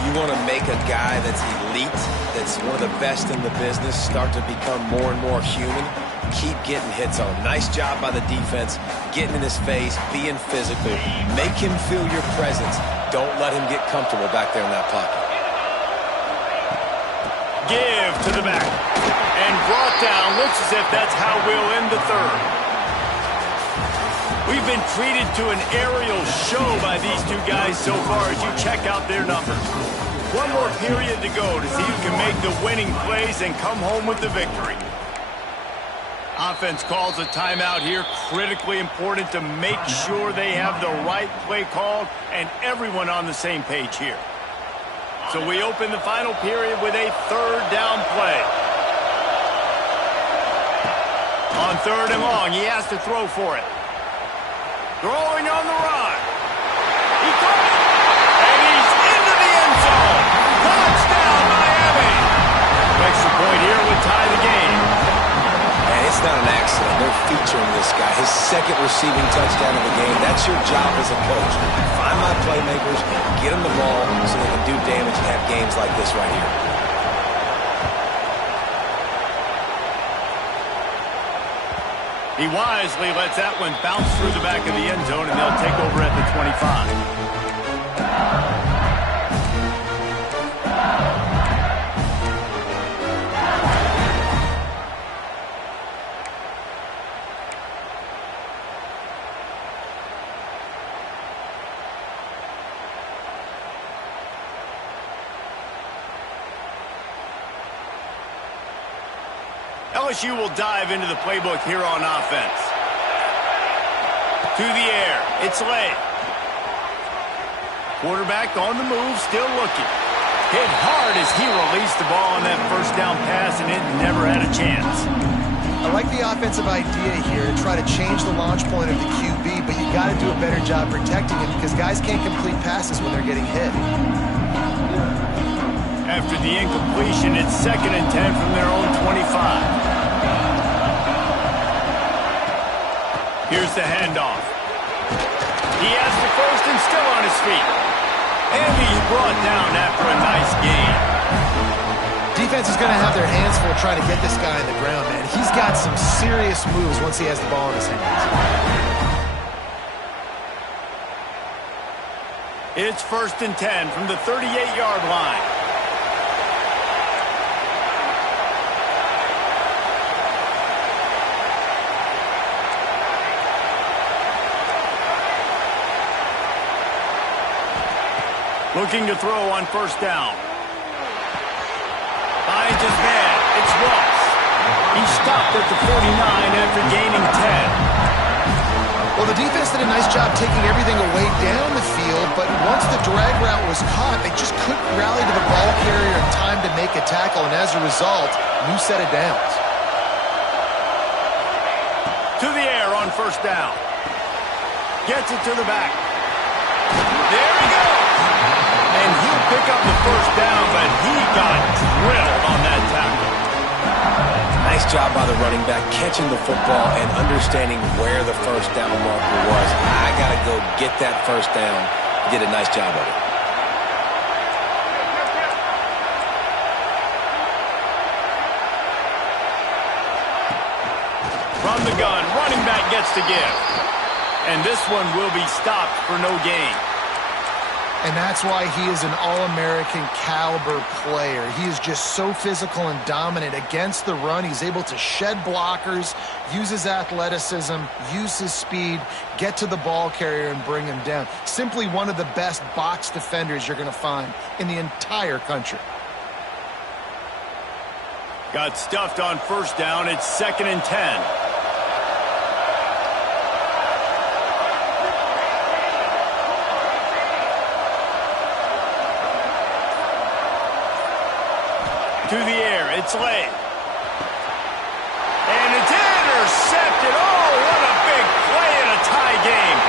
You want to make a guy that's elite, that's one of the best in the business, start to become more and more human. Keep getting hits on him. Nice job by the defense, getting in his face, being physical. Make him feel your presence. Don't let him get comfortable back there in that pocket. Give to the back. And brought down. Looks as if that's how we'll end the third. We've been treated to an aerial show by these two guys so far as you check out their numbers. One more period to go to see who can make the winning plays and come home with the victory. Offense calls a timeout here. Critically important to make sure they have the right play called and everyone on the same page here. So we open the final period with a third down play. On third and long, he has to throw for it. Throwing on the run. He caught it. And he's into the end zone. Touchdown, Miami. Extra point here would tie the game. And it's not an accident. They're featuring this guy. His second receiving touchdown of the game. That's your job as a coach. Find my playmakers, get them the ball so they can do damage and have games like this right here. He wisely lets that one bounce through the back of the end zone, and they'll take over at the 25. LSU will dive into the playbook here on offense. To the air. It's late. Quarterback on the move, still looking. Hit hard as he released the ball on that first down pass, and it never had a chance. I like the offensive idea here to try to change the launch point of the QB, but you got to do a better job protecting him because guys can't complete passes when they're getting hit. After the incompletion, it's 2nd and 10 from their own 25. Here's the handoff. He has the first and still on his feet. And he's brought down after a nice gain. Defense is going to have their hands full trying to get this guy on the ground, man. He's got some serious moves once he has the ball in his hands. It's 1st and 10 from the 38-yard line. Looking to throw on first down. Finds his man. It's Ross. He stopped at the 49 after gaining 10. Well, the defense did a nice job taking everything away down the field, but once the drag route was caught, they just couldn't rally to the ball carrier in time to make a tackle, and as a result, new set of downs. To the air on first down. Gets it to the back. There he goes. And he'll pick up the first down, but he got running back, catching the football and understanding where the first down marker was. I got to go get that first down. Did a nice job of it. From the gun, running back gets to give. And this one will be stopped for no gain. And that's why he is an All-American caliber player. He is just so physical and dominant against the run. He's able to shed blockers, use his athleticism, use his speed, get to the ball carrier and bring him down. Simply one of the best box defenders you're going to find in the entire country. Got stuffed on first down. It's 2nd and 10. To the air, it's late. And it's intercepted. Oh, what a big play in a tie game.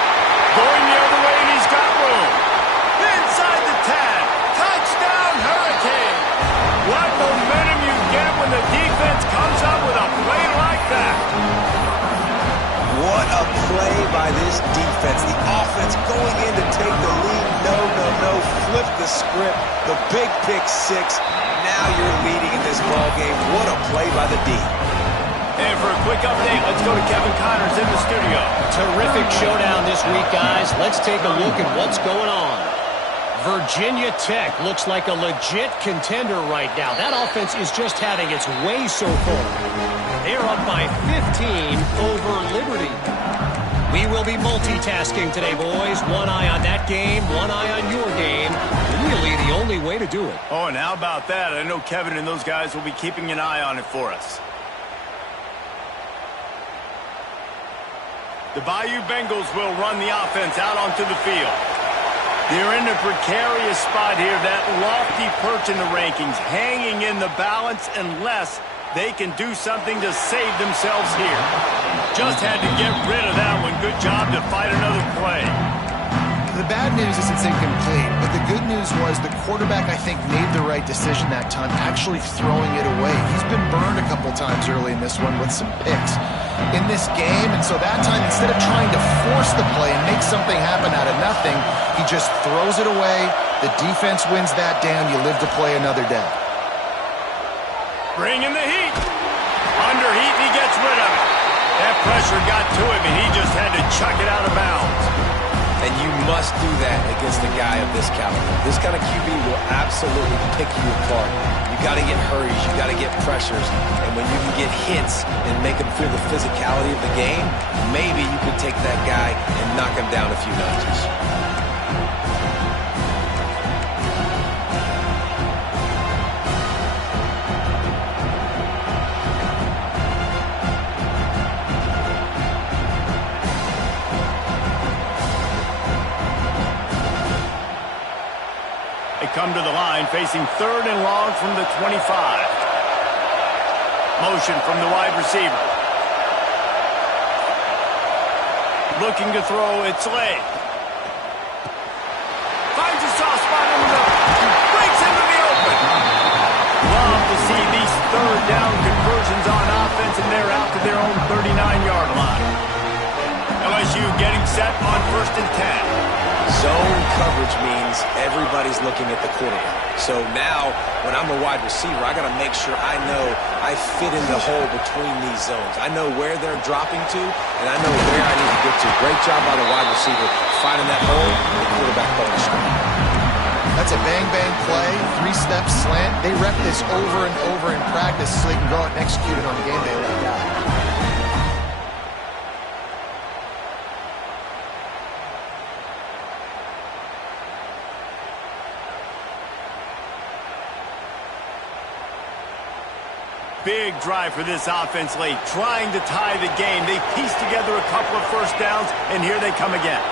Going the other way, and he's got room. Inside the 10. Touchdown, Hurricane. What momentum you get when the defense comes up with a play like that. What a play by this defense. The offense going in to take the lead. No. Flip the script. The big pick six. Now you're leading in this ball game. What a play by the D. And for a quick update, let's go to Kevin Connors in the studio. Terrific showdown this week, guys. Let's take a look at what's going on. Virginia Tech looks like a legit contender right now. That offense is just having its way so far. They're up by 15 over Liberty. We will be multitasking today, boys. One eye on that game, one eye on your game. Really the only way to do it. Oh, and how about that? I know Kevin and those guys will be keeping an eye on it for us. The Bayou Bengals will run the offense out onto the field. They're in a precarious spot here, that lofty perch in the rankings, hanging in the balance unless they can do something to save themselves here. Just had to get rid of that one. Good job to fight another play. The bad news is it's incomplete, but the good news was the quarterback, I think, made the right decision that time, actually throwing it away. He's been burned a couple times early in this one with some picks in this game, and so that time, instead of trying to force the play and make something happen out of nothing, he just throws it away. The defense wins that down. You live to play another day. Bring in the heat. Under heat, he gets rid of it. That pressure got to him, and he just had to chuck it out of bounds. And you must do that against a guy of this caliber. This kind of QB will absolutely pick you apart. You got to get hurries. You got to get pressures. And when you can get hits and make him feel the physicality of the game, maybe you can take that guy and knock him down a few notches. Come to the line, facing 3rd and long from the 25. Motion from the wide receiver. Looking to throw, it's late. Finds a soft spot in the middle. Breaks into the open. Love to see these 3rd down conversions on offense, and they're out to their own 39-yard line. LSU getting set on 1st and 10. Zone coverage means everybody's looking at the quarterback. So now, when I'm a wide receiver, I got to make sure I know I fit in the hole between these zones. I know where they're dropping to, and I know where I need to get to. Great job by the wide receiver finding that hole, the quarterback going straight. That's a bang-bang play, 3-step slant. They rep this over and over in practice so they can go out and execute it on game day like that. Big drive for this offense late, trying to tie the game. They pieced together a couple of first downs, and here they come again.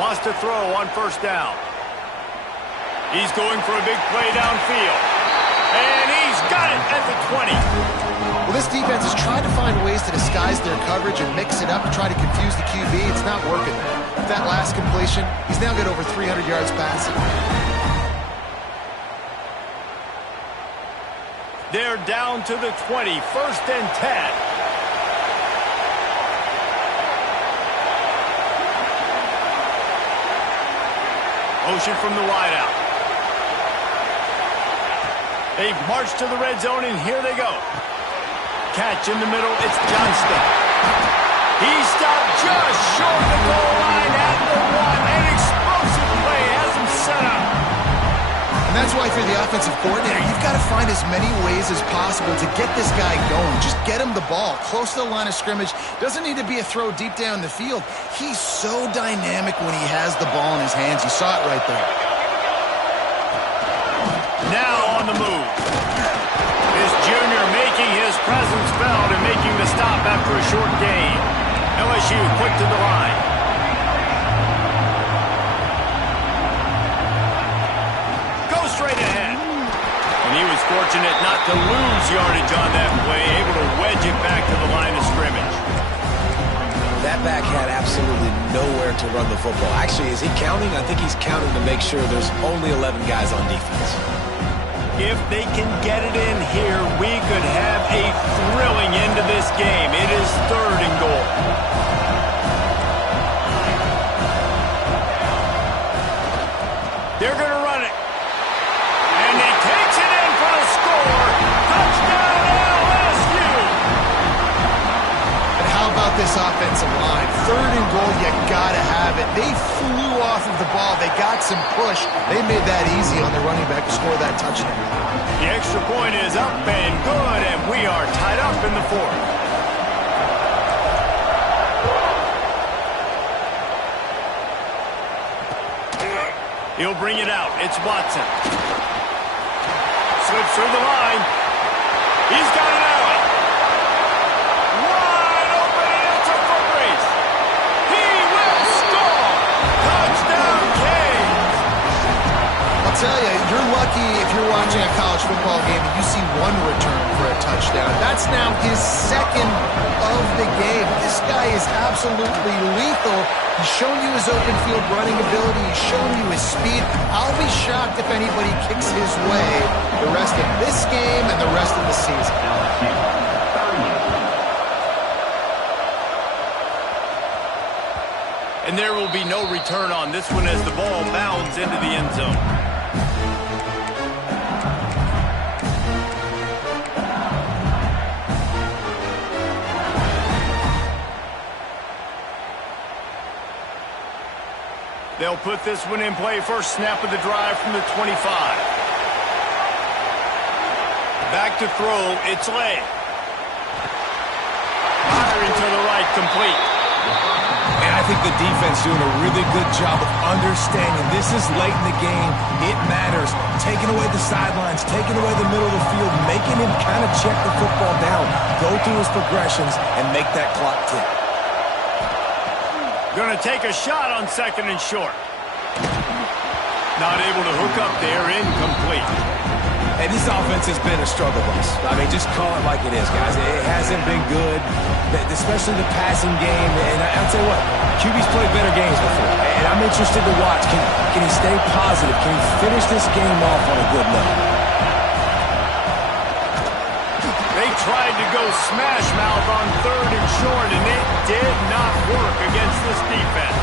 Wants to throw on 1st down. He's going for a big play downfield. And he's got it at the 20. Well, this defense has tried to find ways to disguise their coverage and mix it up to try to confuse the QB. It's not working there. With that last completion, he's now got over 300 yards passing. They're down to the 20, 1st and 10. Motion from the wideout. They've marched to the red zone, and here they go. Catch in the middle, it's Johnston. He stopped just short of the goal line at the 1. An explosive play has him set up. And that's why, if you're the offensive coordinator, you've got to find as many ways as possible to get this guy going. Just get him the ball close to the line of scrimmage. Doesn't need to be a throw deep down the field. He's so dynamic when he has the ball in his hands. You saw it right there. Now on the move. This junior making his presence felt and making the stop after a short gain. LSU quick to the line. Go straight ahead. And he was fortunate not to lose yardage on that play, able to wedge it back to the line of scrimmage. That back had absolutely nowhere to run the football. Actually, is he counting? I think he's counting to make sure there's only 11 guys on defense. If they can get it in here, we could have a thrilling end to this game. It is 3rd and goal. They're going to run it. And he takes it in for the score. Touchdown, LSU! And how about this offensive line? 3rd and goal, you got to have it. They flew off of the ball. They got some push. They made that easy on their running back to score that touchdown. The extra point is up and good, and we are tied up in the 4th. He'll bring it out. It's Watson. Slips through the line. He's got it out. Wide open, and it's a foot race. He will score. Touchdown, Canes. I'll tell you, you're lucky if you're watching a college football game and you see one return for a touchdown. That's now his 2nd of the game. This guy is absolutely lethal. He's shown you his open field running ability. He's shown you his speed. I'll be shocked if anybody kicks his way the rest of this game and the rest of the season. And there will be no return on this one as the ball bounds into the end zone. They'll put this one in play. First snap of the drive from the 25. Back to throw. It's Lay. Firing to the right, complete. And I think the defense doing a really good job of understanding this is late in the game. It matters. Taking away the sidelines, taking away the middle of the field, making him kind of check the football down, go through his progressions, and make that clock tick. Going to take a shot on 2nd and short. Not able to hook up there, incomplete. Hey, this offense has been a struggle bus. I mean, just call it like it is, guys. It hasn't been good, especially the passing game. And I'll tell you what, QB's played better games before. And I'm interested to watch. Can he stay positive? Can he finish this game off on a good note? They tried to go smash mouth on 3rd and short, and it did not work against this defense.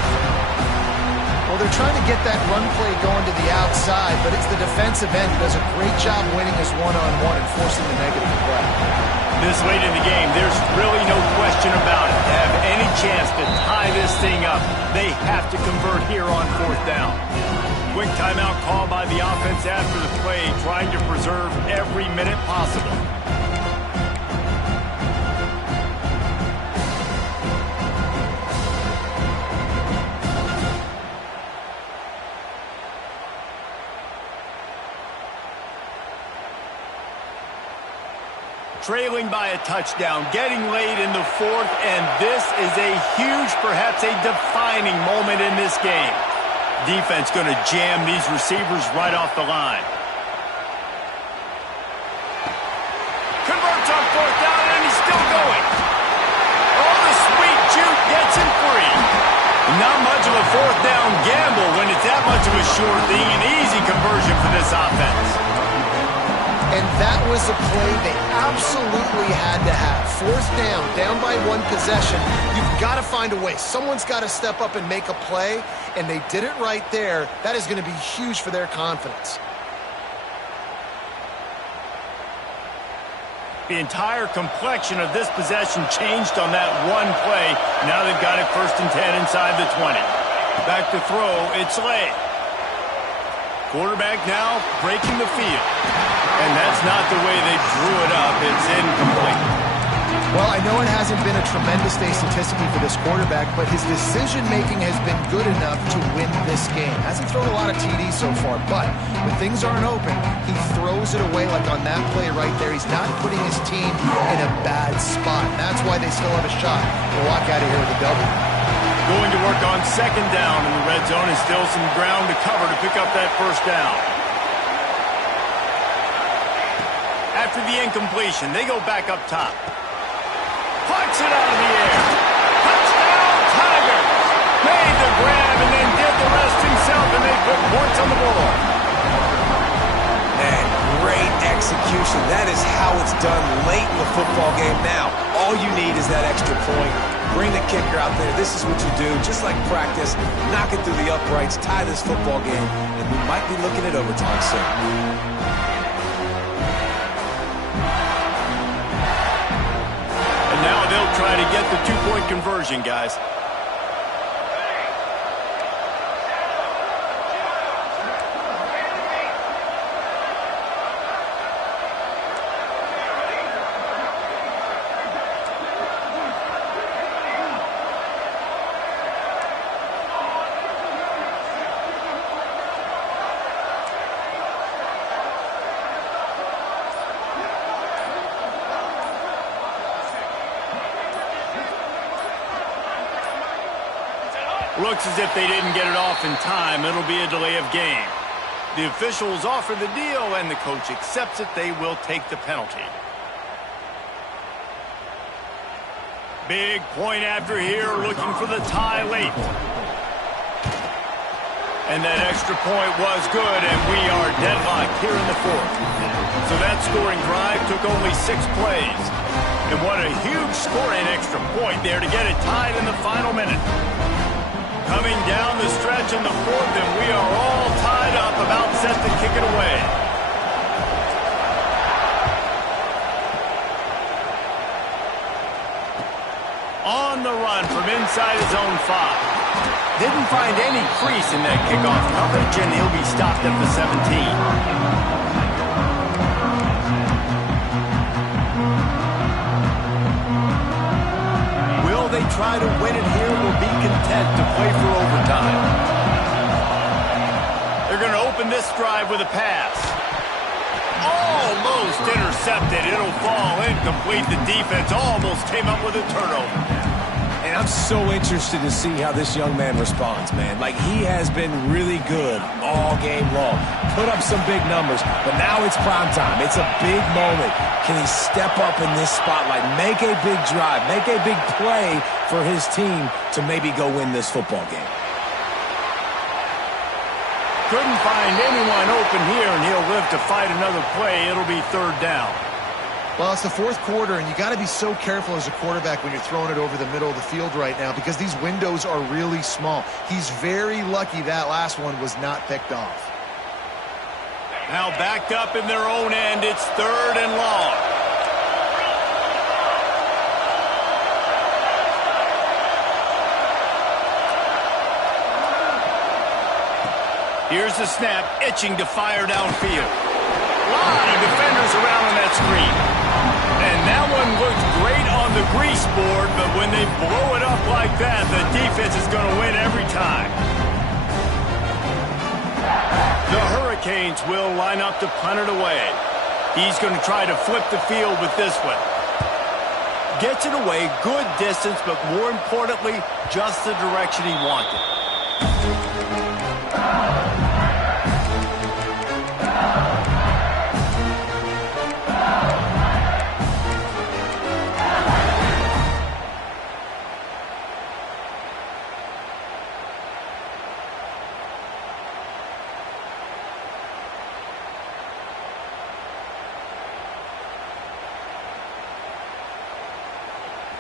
Well, they're trying to get that run play going to the outside, but it's the defensive end who does a great job winning his one-on-one and forcing the negative play. This late in the game, there's really no question about it. To have any chance to tie this thing up, they have to convert here on 4th down. Quick timeout call by the offense after the play, trying to preserve every minute possible. Trailing by a touchdown, getting late in the 4th, and this is a huge, perhaps a defining moment in this game. Defense going to jam these receivers right off the line. Converts on 4th down, and he's still going. Oh, the sweet juke gets him free. Not much of a fourth down gamble when it's that much of a sure thing, an easy conversion for this offense. And that was a play they absolutely had to have. Fourth down by one possession. You've got to find a way. Someone's got to step up and make a play, and they did it right there. That is going to be huge for their confidence. The entire complexion of this possession changed on that one play. Now they've got it 1st and 10 inside the 20. Back to throw, it's Slay. Quarterback now breaking the field. And that's not the way they drew it up. It's incomplete. Well, I know it hasn't been a tremendous day statistically for this quarterback, but his decision-making has been good enough to win this game. Hasn't thrown a lot of TDs so far, but when things aren't open, he throws it away like on that play right there. He's not putting his team in a bad spot. That's why they still have a shot to walk out of here with a W. Going to work on 2nd down in the red zone, and still some ground to cover to pick up that 1st down. After the incompletion, they go back up top. Pucks it out of the air. Touchdown, Tigers! Made the grab and then did the rest himself, and they put points on the board. Man, great execution. That is how it's done late in the football game now. All you need is that extra point. Bring the kicker out there. This is what you do. Just like practice, knock it through the uprights, tie this football game, and we might be looking at overtime soon. Now they'll try to get the 2-point conversion, guys. Looks as if they didn't get it off in time. It'll be a delay of game. The officials offer the deal, and the coach accepts it. They will take the penalty. Big point after here, looking for the tie late. And that extra point was good, and we are deadlocked here in the 4th. So that scoring drive took only 6 plays. And what a huge scoring extra point there to get it tied in the final minute. Coming down the stretch in the 4th, and we are all tied up, about set to kick it away. On the run from inside his own 5. Didn't find any crease in that kickoff coverage, and he'll be stopped at the 17. They try to win it here, will be content to play for overtime. They're going to open this drive with a pass. Almost intercepted. It'll fall incomplete. The defense almost came up with a turnover. And I'm so interested to see how this young man responds, man. Like, he has been really good all game long. Put up some big numbers, but now it's prime time. It's a big moment. Can he step up in this spotlight, make a big drive, make a big play for his team to maybe go win this football game? Couldn't find anyone open here, and he'll live to fight another play. It'll be 3rd down. Well, it's the 4th quarter, and you got to be so careful as a quarterback when you're throwing it over the middle of the field right now because these windows are really small. He's very lucky that last one was not picked off. Now backed up in their own end. It's 3rd and long. Here's the snap, itching to fire downfield. A lot of defenders around on that screen. And that one looked great on the grease board, but when they blow it up like that, the defense is going to win every time. The Hurricanes will line up to punt it away. He's going to try to flip the field with this one. Gets it away, good distance, but more importantly, just the direction he wanted.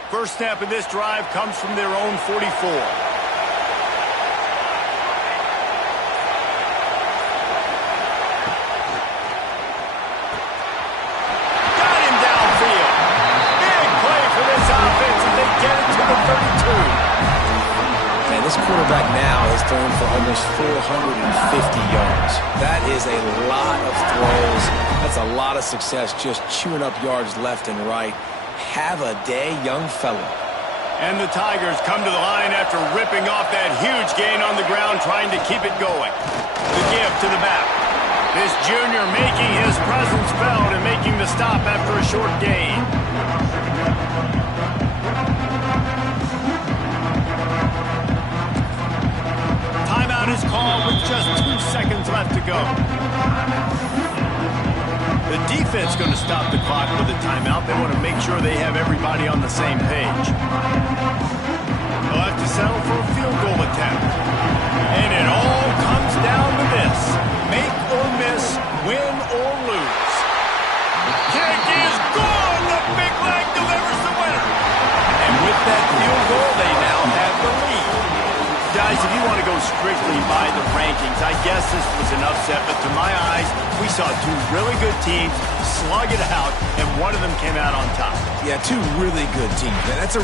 First snap of this drive comes from their own 44. This quarterback now has thrown for almost 450 yards. That is a lot of throws. That's a lot of success just chewing up yards left and right. Have a day, young fella. And the Tigers come to the line after ripping off that huge gain on the ground, trying to keep it going. The give to the back. This junior making his presence felt and making the stop after a short gain. Is called with just 2 seconds left to go. The defense going to stop the clock with a timeout. They want to make sure they have everybody on the same page. They'll have to settle for a field goal attempt. And it all comes down to this. Make or miss, win or lose. Kick is good. The big leg delivers the winner. And with that field goal, they now have the lead. Guys, if you want to go strictly by the rankings, I guess this was an upset, but to my eyes, we saw two really good teams slug it out, and one of them came out on top. Yeah, two really good teams. That's a